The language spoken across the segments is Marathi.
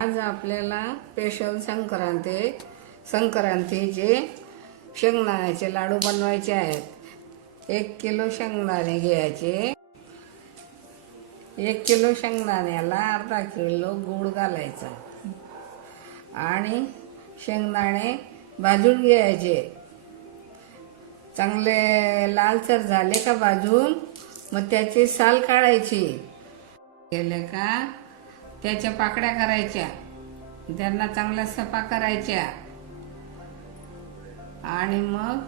आज आपल्याला स्पेशल संक्रांती संक्रांतीचे शेंगदाण्याचे लाडू बनवायचे आहेत. एक किलो शेंगदाणे घ्यायचे. एक किलो शेंगदाण्याला अर्धा किलो गूळ घालायचा. आणि शेंगदाणे भाजून घ्यायचे. चांगले लालसर झाले का भाजून? मग त्याची साल काढायची. केलं का? त्याच्या पाकड्या करायच्या. त्यांना चांगल्या सफा करायच्या. आणि मग?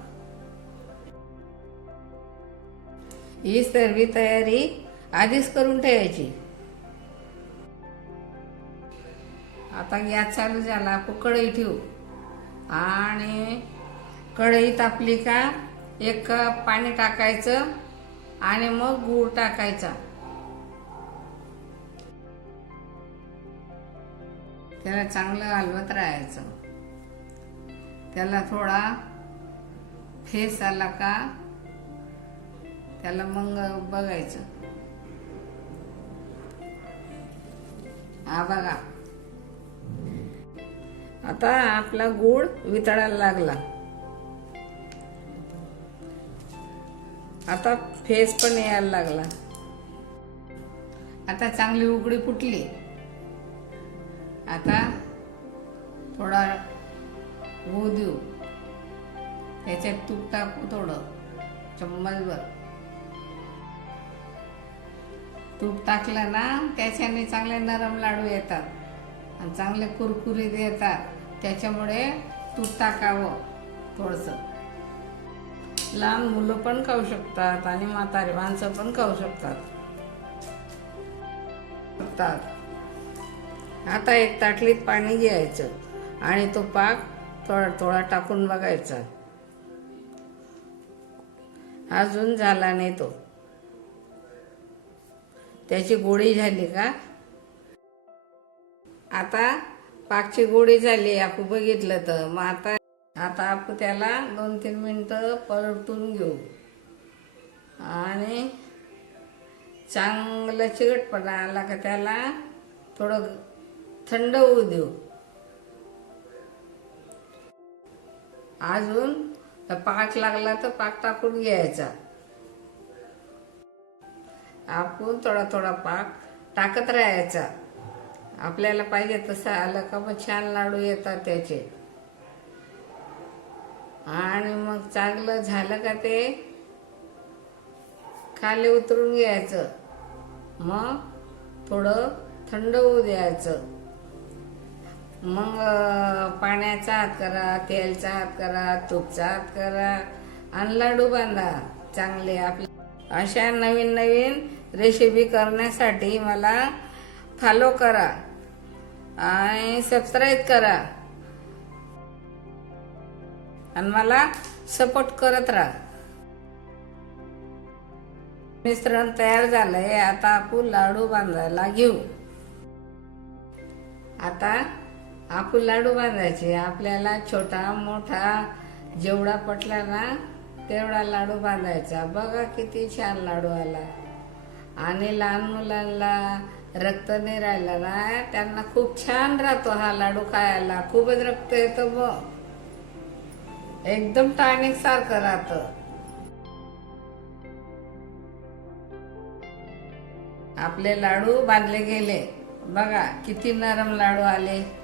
ही सर्व तयारी आधीच करून ठेवायची. आता गॅस चालू झाला आपण कढई ठेवू. आणि कढई तापली का एक कप पाणी टाकायचं आणि मग गूळ टाकायचा. त्याला चांगलं हलवत राहायचं. त्याला थोडा फेस आला का त्याला मग बघायचं. हा बघा. आता आपला गूळ वितळायला लागला. आता फेस पण यायला लागला. आता चांगली उघडी फुटली. आता थोडा होऊ देऊ. त्याच्यात तूप टाकू थोडं चम्मचभर तूप टाकलं ना त्याच्याने चांगले नरम लाडू येतात आणि चांगले कुरकुरीत येतात. त्याच्यामुळे तूप टाकावं थोडंसं. लहान मुलं पण खाऊ शकतात आणि म्हातारी माणसं पण खाऊ शकतात शकतात. आता एक ताटलीत पाणी घ्यायचं आणि तो पाक थोडा थोडा टाकून बघायचा. अजून झाला नाही तो. त्याची गोळी झाली का? आता पाकची गोळी झाली आपण बघितलं तर. मग आता आता आपण त्याला दोन तीन मिनटं परतून घेऊ. आणि चांगलं चिकटपणा आला का त्याला थोडं थंड होऊ देऊ. अजून पाक लागला तर पाक टाकून घ्यायचा. आपण थोडा थोडा पाक टाकत राहायचा. आपल्याला पाहिजे तसं आलं का मग छान लाडू येतात त्याचे. आणि मग चांगलं झालं का ते खाली उतरून घ्यायचं. मग थोडं थंड होऊ द्यायचं. मग पाण्याचा हात करा तेलचा हात करा तूपचा हात करा आणि लाडू बांधा. चांगले आपले. अशा नवीन नवीन रेसिपी करण्यासाठी मला फॉलो करा आणि सबस्क्राईब करा. आणि मला सपोर्ट करत राहा. मिश्रण तयार झालंय. आता आपण लाडू बांधायला घेऊ. आता आपण लाडू बांधायचे. आपल्याला छोटा मोठा जेवढा पटला ना तेवढा लाडू बांधायचा. बघा किती छान लाडू आला. आणि लहान मुलांना रक्त नाही राहिला ना त्यांना खूप छान राहतो हा लाडू खायला. खूपच रक्त येतं मग एकदम टॉनिक सारखं राहतं. आपले लाडू बांधले गेले. बघा किती नरम लाडू आले.